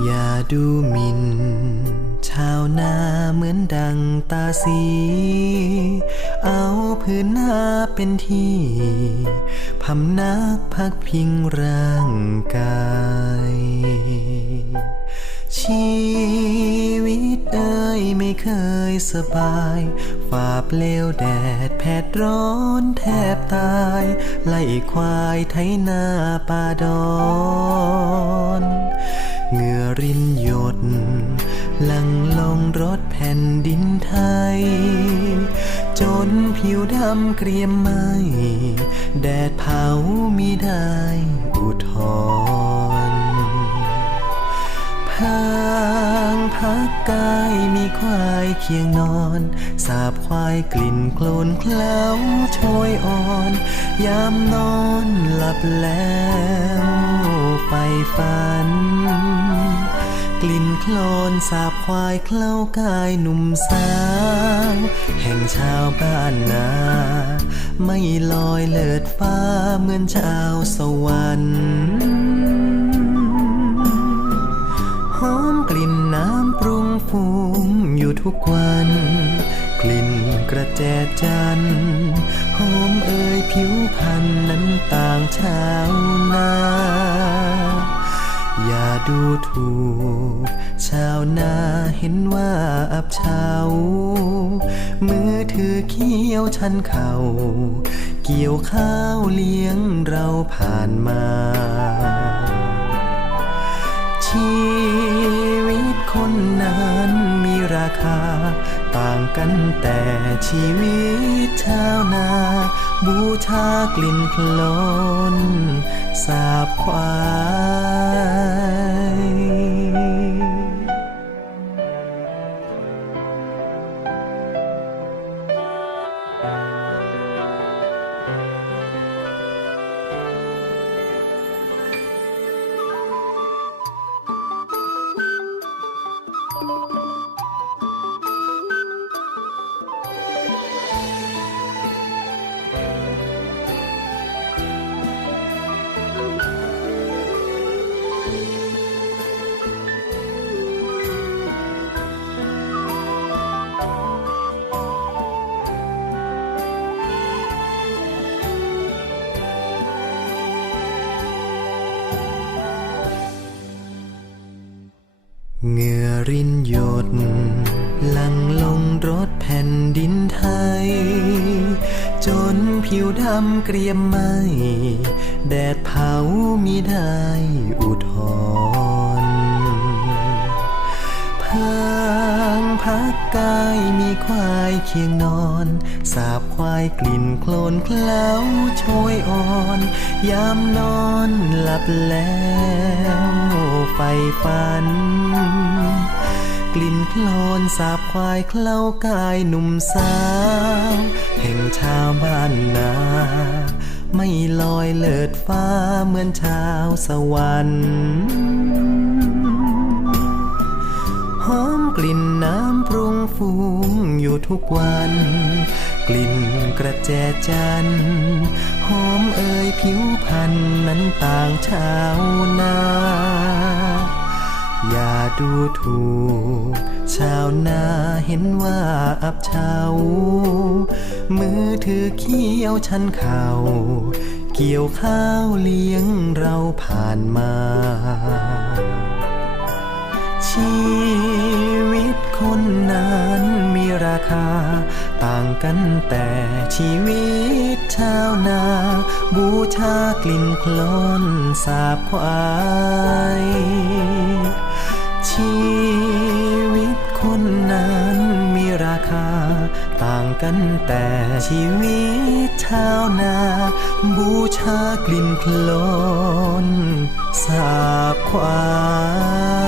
อย่าดูหมิ่น ชาวนาเหมือนดังตาสี เอาพื้นนาเป็นที่พำนักพักพิงร่างกาย ชีวิตเอ่ยไม่เคยสบายฝ่าเปลวแดดแผดร้อนแทบตาย ไล่ควายไถนาป่าดอน เหงื่อรินหยด หลังลงรถแผ่นดินไทย จนผิวดำเกรียมไหม แดดเผามิได้อุทธรพางพักกายมีควายเคียงนอน สาบควายกลิ่นโคลนเคล้าโชยอ่อน ยามนอนหลับแล้วไฟฝัน กลิ่นโคลนสาบควายเคล้ากายหนุ่มสาว แห่งชาวบ้านนา ไม่ลอยเลิดฟ้าเหมือนชาวสวรรค์หอมกลิ่นน้ำปรุงฟูงอยู่ทุกวัน กลิ่นกระแจจันหอมเอ่ยผิวพรรณนั้นต่างชาวนา อย่าดูถูก ชาวนาเห็นว่าอับเฉามือถือเขี้ยวชันเข่าเกี่ยวข้าวเลี้ยงเราผ่านมา ชีวิตคนนั้นมีราคา กันแต่ชีวิตชาวนา บูชากลิ่นโคลนสาบควาย เหงื่อรินหยดหลังลงรถแผ่นดินไทย จนผิวดำเกรียมไหม แดดเผามิได้อุทธรพางพักกายมีควายเคียงนอน สาบควายกลิ่นโคลนเคล้าโชยอ่อน ยามนอนหลับแล้ว ไฟฝัน กลิ่นโคลนสาบควายเคล้ากายหนุ่มสาว แห่งชาวบ้านนาไม่ลอยเลิดฟ้าเหมือนชาวสวรรค์หอมกลิ่นน้ำปรุงฟูงอยู่ทุกวัน กลิ่นกระแจจันหอมเอ่ยผิวพรรณนั้นต่างชาวนา ดูถูก ชาวนาเห็นว่าอับเฉามือถือเขี้ยวชันเข่าเกี่ยวข้าวเลี้ยงเราผ่านมา ชีวิตคนนั้นมีราคา ต่างกันแต่ชีวิตชาวนา บูชากลิ่นคลอนสาบควาย ชีวิตคนนั้นมีราคา ต่างกันแต่ชีวิตชาวนา บูชากลิ่นโคลนสาบความ